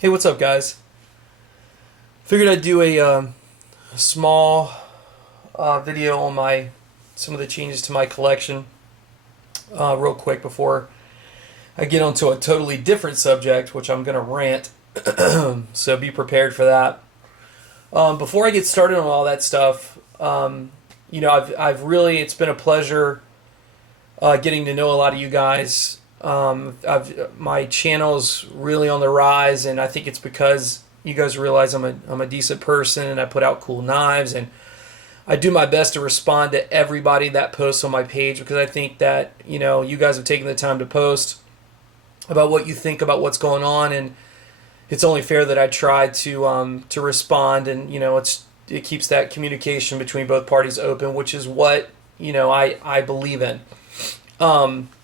Hey, what's up, guys? Figured I'd do a small video on some of the changes to my collection real quick before I get onto a totally different subject, which I'm gonna rant. So be prepared for that. Before I get started on all that stuff, I've really it's been a pleasure getting to know a lot of you guys. My channel's really on the rise, and I think it's because you guys realize I'm a decent person, and I put out cool knives, and I do my best to respond to everybody that posts on my page because I think that you guys have taken the time to post about what you think about what's going on, and it's only fair that I try to respond, and it keeps that communication between both parties open, which is what I believe in.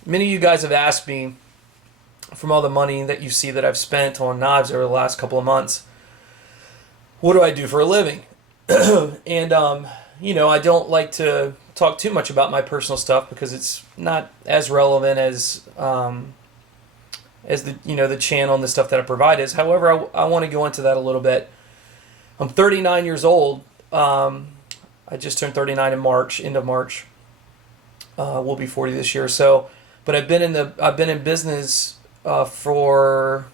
Many of you guys have asked me, from all the money that you see that I've spent on knives over the last couple of months, what do I do for a living? And I don't like to talk too much about my personal stuff because it's not as relevant as the channel and the stuff that I provide is. However, I want to go into that a little bit. I'm 39 years old. I just turned 39 in March, end of March. We'll be 40 this year. So, but I've been in business for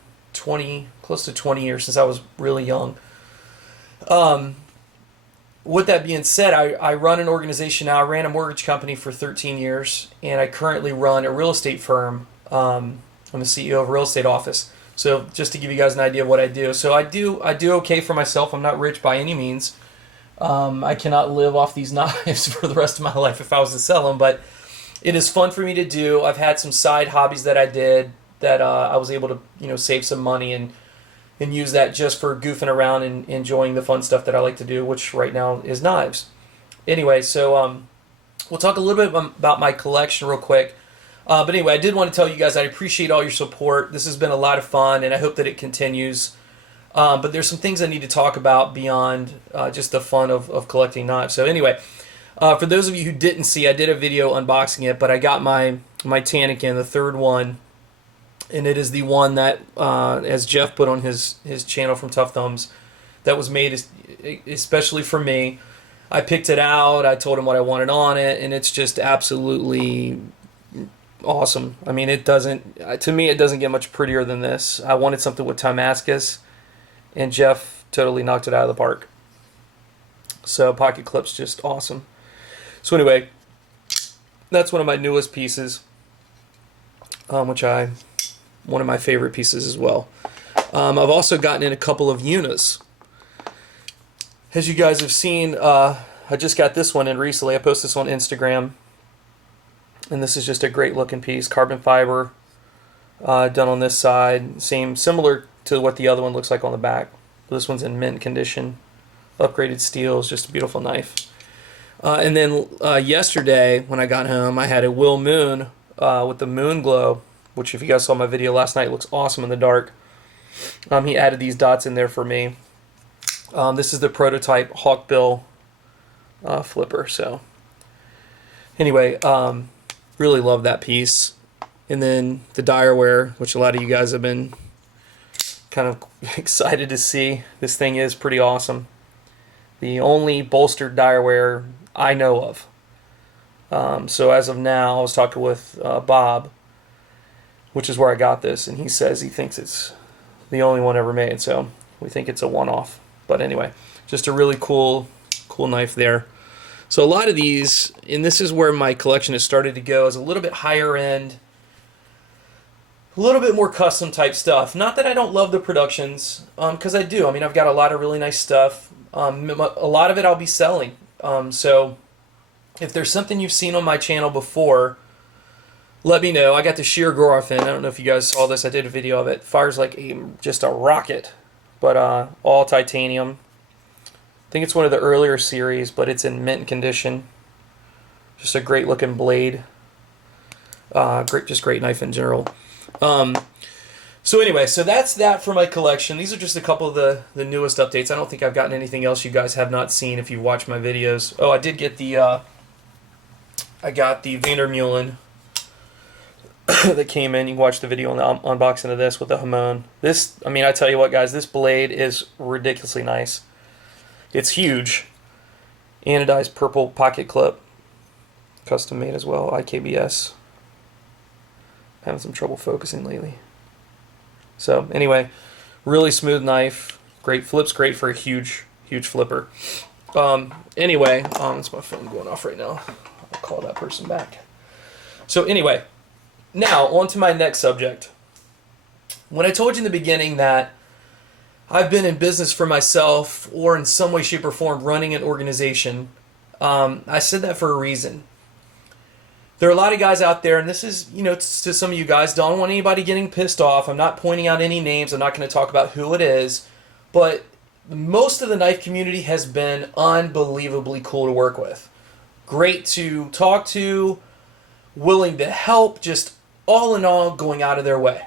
close to 20 years, since I was really young. With that being said, I run an organization now. I ran a mortgage company for 13 years, and I currently run a real estate firm. I'm the CEO of a real estate office. So just to give you guys an idea of what I do. So I do okay for myself. I'm not rich by any means. I cannot live off these knives for the rest of my life if I was to sell them, but it is fun for me to do. I've had some side hobbies that I did that I was able to save some money and use that just for goofing around and enjoying the fun stuff that I like to do, which right now is knives. Anyway, so we'll talk a little bit about my collection real quick. But anyway, I did want to tell you guys I appreciate all your support. This has been a lot of fun, and I hope that it continues. But there's some things I need to talk about beyond just the fun of collecting knives. So anyway, for those of you who didn't see, I did a video unboxing it, but I got my Tanakin, the third one, and it is the one that, as Jeff put on his channel from Tough Thumbs, that was made especially for me. I picked it out, I told him what I wanted on it, and it's just absolutely awesome. I mean, to me, it doesn't get much prettier than this. I wanted something with Damascus, and Jeff totally knocked it out of the park. So pocket clip's just awesome. So anyway, that's one of my newest pieces, one of my favorite pieces as well. I've also gotten in a couple of Unas. As you guys have seen, I just got this one in recently. I posted this on Instagram, and this is just a great looking piece, carbon fiber, done on this side, similar to what the other one looks like on the back. This one's in mint condition, upgraded steel. It's just a beautiful knife. And then yesterday when I got home, I had a Will Moon with the moon glow, which if you guys saw my video last night, looks awesome in the dark. He added these dots in there for me. This is the prototype Hawkbill flipper. So anyway, really love that piece. And then the Direware, which a lot of you guys have been kind of excited to see. This thing is pretty awesome. The only bolstered Direware I know of. So as of now, I was talking with Bob, which is where I got this, and he says he thinks it's the only one ever made, so we think it's a one-off. But anyway, just a really cool knife there. So a lot of these, and this is where my collection has started to go, is a little bit higher end, a little bit more custom type stuff. Not that I don't love the productions, because I do. I mean, I've got a lot of really nice stuff. A lot of it I'll be selling. So if there's something you've seen on my channel before, let me know. I got the sheer Gorafin. I don't know if you guys saw this. I did a video of it. Fires like just a rocket, but all titanium. I think it's one of the earlier series, but it's in mint condition. Just a great looking blade. Great knife in general. So anyway, so that's that for my collection. These are just a couple of the newest updates. I don't think I've gotten anything else you guys have not seen if you've watched my videos. Oh, I did get I got the Vandermeulen that came in. You can watch the video on the unboxing of this with the Hamon. This, I mean, I tell you what, guys, this blade is ridiculously nice. It's huge. Anodized purple pocket clip. Custom made as well, IKBS. Having some trouble focusing lately. So anyway, really smooth knife. Great flips, great for a huge flipper. Anyway, it's my phone going off right now. I'll call that person back. So anyway, now on to my next subject. When I told you in the beginning that I've been in business for myself or in some way, shape, or form running an organization, I said that for a reason. There are a lot of guys out there, and this is, you know, to some of you guys, don't want anybody getting pissed off. I'm not pointing out any names. I'm not going to talk about who it is. But most of the knife community has been unbelievably cool to work with. Great to talk to, willing to help, just all in all going out of their way.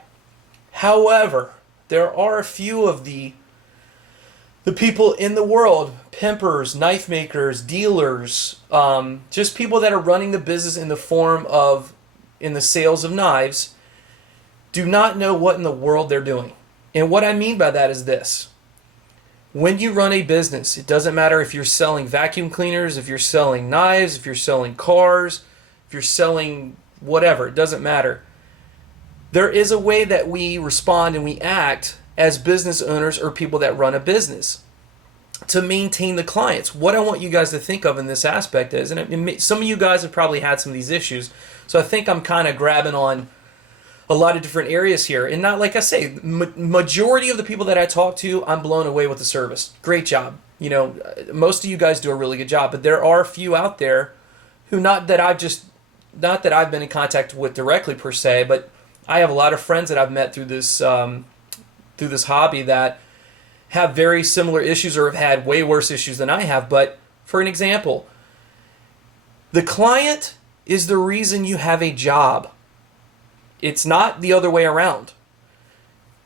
However, there are a few of the people in the world, pimpers, knife makers, dealers, just people that are running the business in the sales of knives, do not know what in the world they're doing. And what I mean by that is this. When you run a business, it doesn't matter if you're selling vacuum cleaners, if you're selling knives, if you're selling cars, if you're selling whatever, it doesn't matter. There is a way that we respond and we act as business owners or people that run a business to maintain the clients. What I want you guys to think of in this aspect is, and some of you guys have probably had some of these issues, so I think I'm kind of grabbing on a lot of different areas here. And not, like I say, majority of the people that I talk to, I'm blown away with the service. Great job. You know, most of you guys do a really good job, but there are a few out there who not that I've been in contact with directly per se, but I have a lot of friends that I've met through this hobby that have very similar issues or have had way worse issues than I have. But for an example, the client is the reason you have a job. It's not the other way around.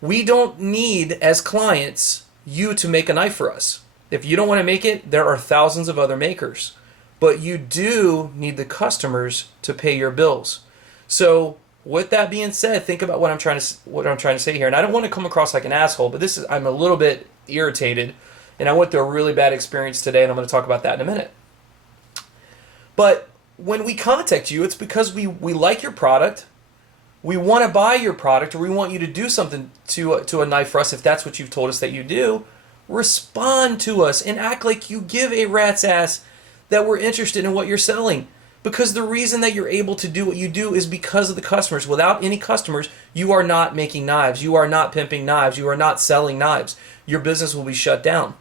We don't need, as clients, you to make a knife for us. If you don't want to make it, there are thousands of other makers. But you do need the customers to pay your bills. So with that being said, think about what I'm trying to say here. And I don't want to come across like an asshole, but I'm a little bit irritated, and I went through a really bad experience today, and I'm going to talk about that in a minute. But when we contact you, it's because we like your product, we want to buy your product, or we want you to do something to a knife for us if that's what you've told us that you do. Respond to us and act like you give a rat's ass that we're interested in what you're selling. Because the reason that you're able to do what you do is because of the customers. Without any customers, you are not making knives. You are not pimping knives. You are not selling knives. Your business will be shut down.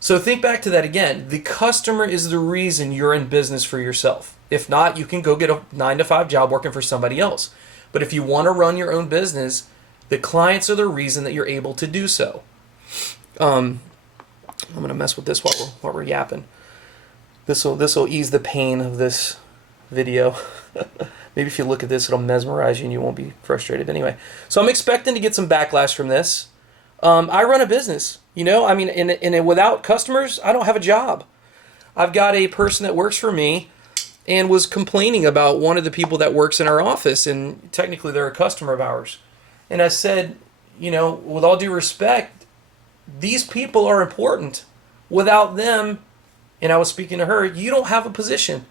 So think back to that again. The customer is the reason you're in business for yourself. If not, you can go get a 9-to-5 job working for somebody else. But if you want to run your own business, the clients are the reason that you're able to do so. I'm going to mess with this while we're yapping. This will ease the pain of this video. Maybe if you look at this, it'll mesmerize you and you won't be frustrated. Anyway, so I'm expecting to get some backlash from this. I run a business, you know. I mean, and without customers, I don't have a job. I've got a person that works for me and was complaining about one of the people that works in our office, and technically they're a customer of ours. And I said, you know, with all due respect, these people are important. Without them, and I was speaking to her, you don't have a position,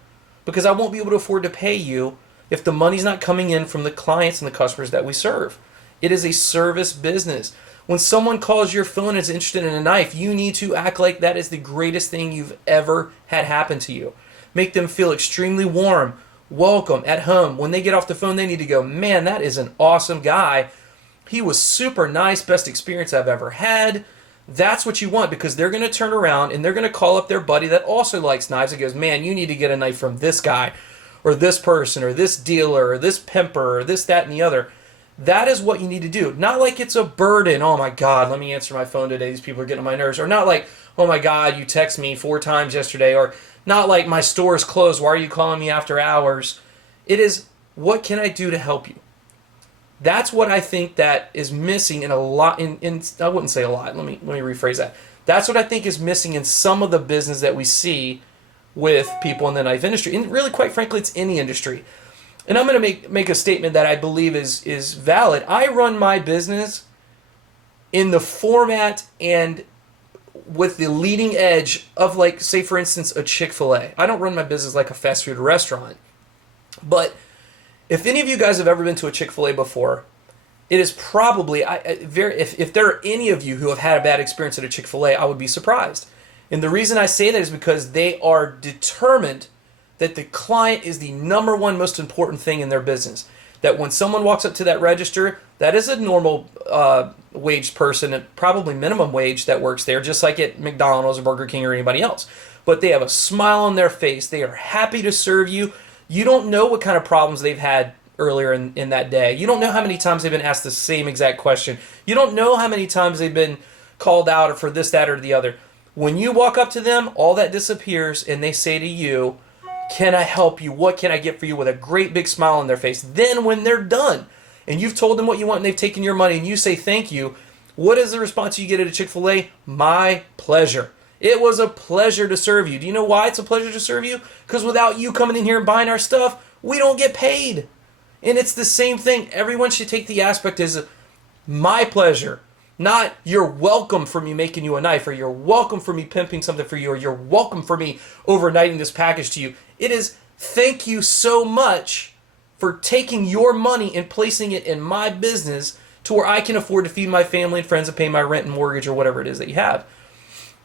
because I won't be able to afford to pay you if the money's not coming in from the clients and the customers that we serve. It is a service business. When someone calls your phone and is interested in a knife, you need to act like that is the greatest thing you've ever had happen to you. Make them feel extremely warm, welcome, at home. When they get off the phone, they need to go, man, that is an awesome guy. He was super nice, best experience I've ever had. That's what you want, because they're going to turn around and they're going to call up their buddy that also likes knives and goes, man, you need to get a knife from this guy or this person or this dealer or this pimper or this, that, and the other. That is what you need to do. Not like it's a burden. Oh my God, let me answer my phone today. These people are getting on my nerves. Or not like, oh my God, you text me 4 times yesterday. Or not like, my store is closed. Why are you calling me after hours? It is, what can I do to help you? That's what I think that is missing in a lot. In I wouldn't say a lot. Let me rephrase that. That's what I think is missing in some of the business that we see with people in the knife industry. And really, quite frankly, it's any industry. and I'm going to make a statement that I believe is valid. I run my business in the format and with the leading edge of, like, say for instance, a Chick-fil-A. I don't run my business like a fast food restaurant. But if any of you guys have ever been to a Chick-fil-A before, it is probably if there are any of you who have had a bad experience at a Chick-fil-A, I would be surprised. And the reason I say that is because they are determined that the client is the number one most important thing in their business. That when someone walks up to that register, that is a normal wage person, probably minimum wage, that works there, just like at McDonald's or Burger King or anybody else. But they have a smile on their face. They are happy to serve you. You don't know what kind of problems they've had earlier in that day. You don't know how many times they've been asked the same exact question. You don't know how many times they've been called out for this, that, or the other. When you walk up to them, all that disappears, and they say to you, "Can I help you? What can I get for you?" with a great big smile on their face. Then when they're done, and you've told them what you want, and they've taken your money, and you say thank you, what is the response you get at a Chick-fil-A? "My pleasure. It was a pleasure to serve you." Do you know why it's a pleasure to serve you? Because without you coming in here and buying our stuff, we don't get paid. And it's the same thing. Everyone should take the aspect as my pleasure. Not "you're welcome for me making you a knife," or "you're welcome for me pimping something for you," or "you're welcome for me overnighting this package to you." It is "thank you so much for taking your money and placing it in my business to where I can afford to feed my family and friends and pay my rent and mortgage," or whatever it is that you have.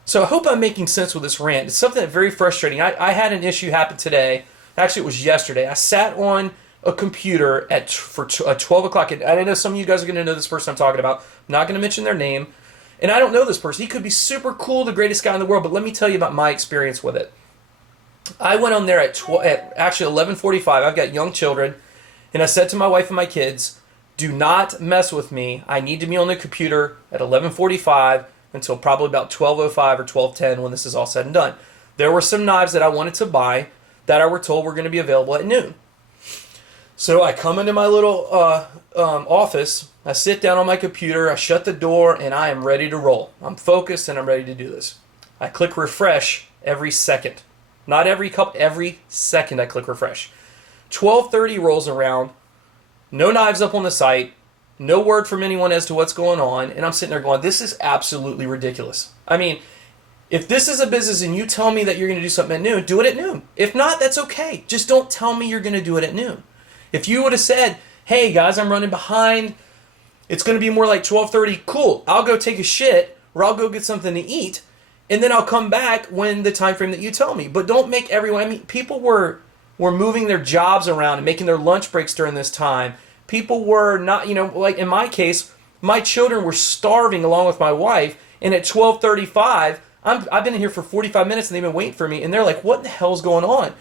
So I hope I'm making sense with this rant. It's something that's very frustrating. I had an issue happen today. Actually, it was yesterday. I sat on a computer for 12 o'clock. And I know some of you guys are going to know this person I'm talking about. I'm not going to mention their name. And I don't know this person. He could be super cool, the greatest guy in the world. But let me tell you about my experience with it. I went on there at actually 11:45. I've got young children. And I said to my wife and my kids, "Do not mess with me. I need to be on the computer at 11:45 until probably about 12:05 or 12:10 when this is all said and done." There were some knives that I wanted to buy that I were told were going to be available at noon. So I come into my little office, I sit down on my computer, I shut the door, and I am ready to roll. I'm focused and I'm ready to do this. I click refresh every second. Not every second I click refresh. 12:30 rolls around, no knives up on the site, no word from anyone as to what's going on, and I'm sitting there going, this is absolutely ridiculous. I mean, if this is a business and you tell me that you're going to do something at noon, do it at noon. If not, that's okay. Just don't tell me you're going to do it at noon. If you would have said, "Hey guys, I'm running behind, it's going to be more like 12:30, cool, I'll go take a shit, or I'll go get something to eat, and then I'll come back when the time frame that you tell me." But don't make everyone, I mean, people were moving their jobs around and making their lunch breaks during this time. People were not, like in my case, my children were starving along with my wife, and at 12:35, I've been in here for 45 minutes and they've been waiting for me, and they're like, "What the hell's going on?"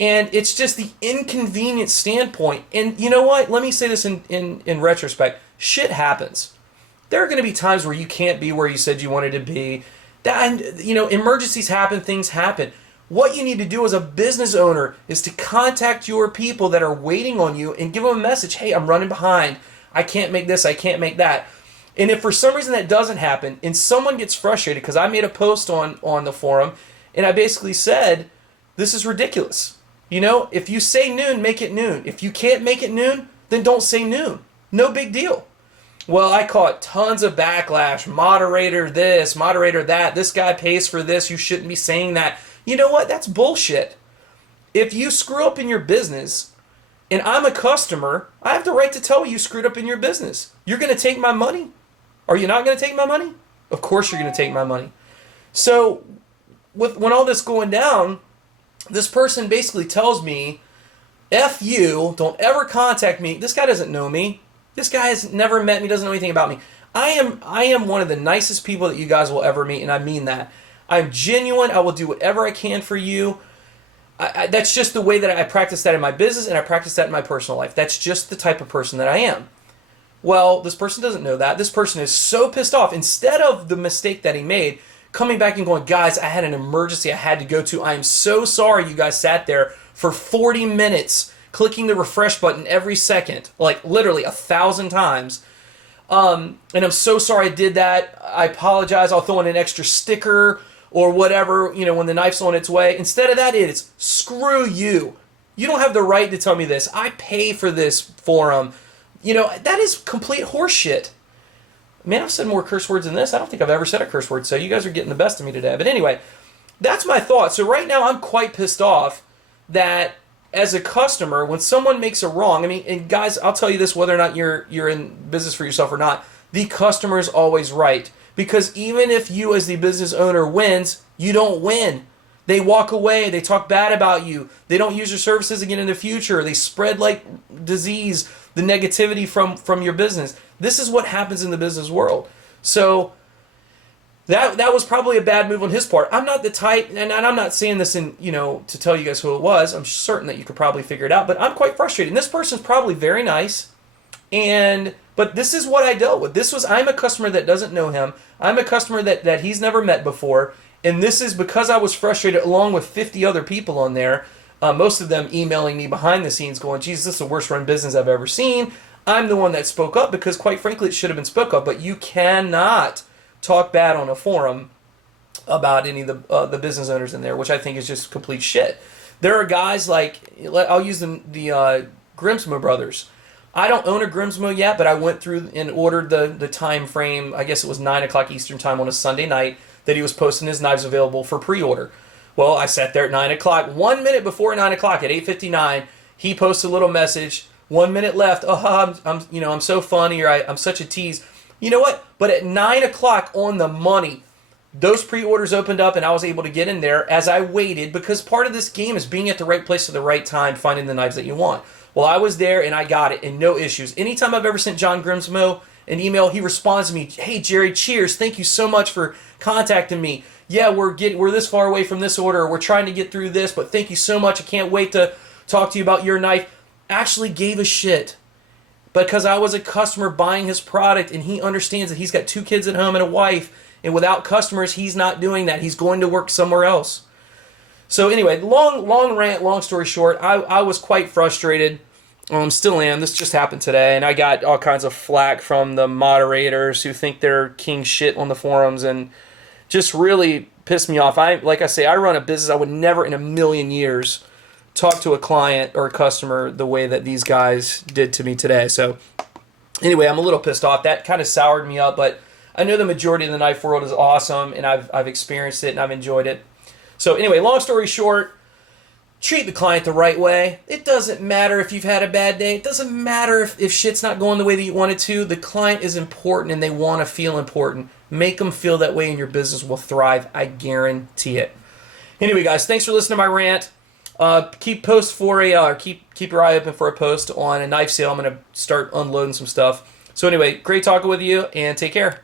And it's just the inconvenient standpoint. And you know what? Let me say this in retrospect. Shit happens. There are going to be times where you can't be where you said you wanted to be. Emergencies happen, things happen. What you need to do as a business owner is to contact your people that are waiting on you and give them a message. "Hey, I'm running behind. I can't make this, I can't make that." And if for some reason that doesn't happen and someone gets frustrated, because I made a post on the forum and I basically said, this is ridiculous. If you say noon, make it noon. If you can't make it noon, then don't say noon. No big deal. Well, I caught tons of backlash. Moderator this, moderator that. This guy pays for this. You shouldn't be saying that. You know what? That's bullshit. If you screw up in your business and I'm a customer, I have the right to tell you screwed up in your business. You're going to take my money? Are you not going to take my money? Of course you're going to take my money. So when all this going down, this person basically tells me, "F you, don't ever contact me." This guy doesn't know me. This guy has never met me, doesn't know anything about me. I am one of the nicest people that you guys will ever meet, and I mean that. I'm genuine. I will do whatever I can for you. That's just the way that I practice that in my business, and I practice that in my personal life. That's just the type of person that I am. Well, this person doesn't know that. This person is so pissed off. Instead of the mistake that he made, coming back and going, "Guys, I had an emergency I had to go to. I am so sorry you guys sat there for 40 minutes clicking the refresh button every second, like literally 1,000 times. And I'm so sorry I did that. I apologize. I'll throw in an extra sticker or whatever, when the knife's on its way." Instead of that, it's "screw you. You don't have the right to tell me this. I pay for this forum. You know, that is complete horseshit. Man, I've said more curse words than this. I don't think I've ever said a curse word, so you guys are getting the best of me today. But anyway, that's my thought. So right now I'm quite pissed off that as a customer, when someone makes a wrong, I mean, and guys, I'll tell you this, whether or not you're in business for yourself or not, the customer is always right. Because even if you as the business owner wins, you don't win. They walk away. They talk bad about you. They don't use your services again in the future. They spread like disease, the negativity from your business. This is what happens in the business world. So that was probably a bad move on his part. I'm not the type, and I'm not saying this in, you know, to tell you guys who it was. I'm certain that you could probably figure it out, but I'm quite frustrated. And this person's probably very nice, but this is what I dealt with. I'm a customer that doesn't know him. I'm a customer that he's never met before, and this is because I was frustrated along with 50 other people on there, most of them emailing me behind the scenes going, "Jesus, this is the worst run business I've ever seen." I'm the one that spoke up because, quite frankly, it should have been spoke up, but you cannot talk bad on a forum about any of the business owners in there, which I think is just complete shit. There are guys like, I'll use the Grimsmo brothers. I don't own a Grimsmo yet, but I went through and ordered the time frame. I guess it was 9 o'clock Eastern time on a Sunday night that he was posting his knives available for pre-order. Well, I sat there at 9 o'clock. 1 minute before 9 o'clock, at 8:59, he posted a little message. 1 minute left. Oh, I'm so funny, or I'm such a tease. You know what? But at 9 o'clock on the money, those pre-orders opened up and I was able to get in there as I waited, because part of this game is being at the right place at the right time, finding the knives that you want. Well, I was there and I got it, and no issues. Anytime I've ever sent John Grimsmo an email, he responds to me, "Hey Jerry, cheers. Thank you so much for contacting me. Yeah, we're this far away from this order. We're trying to get through this, but thank you so much. I can't wait to talk to you about your knife." Actually gave a shit, because I was a customer buying his product, and he understands that he's got 2 kids at home and a wife, and without customers, he's not doing that. He's going to work somewhere else. So anyway, long rant, long story short, I was quite frustrated. Still am. This just happened today, and I got all kinds of flack from the moderators who think they're king shit on the forums, and just really pissed me off. Like I say, I run a business. I would never in a million years talk to a client or a customer the way that these guys did to me today. So anyway, I'm a little pissed off. That kind of soured me up, but I know the majority of the knife world is awesome, and I've experienced it and I've enjoyed it. So anyway, long story short, treat the client the right way. It doesn't matter if you've had a bad day. It doesn't matter if shit's not going the way that you want it to. The client is important and they want to feel important. Make them feel that way and your business will thrive. I guarantee it. Anyway, guys, thanks for listening to my rant. Keep your eye open for a post on a knife sale. I'm going to start unloading some stuff. So anyway, great talking with you, and take care.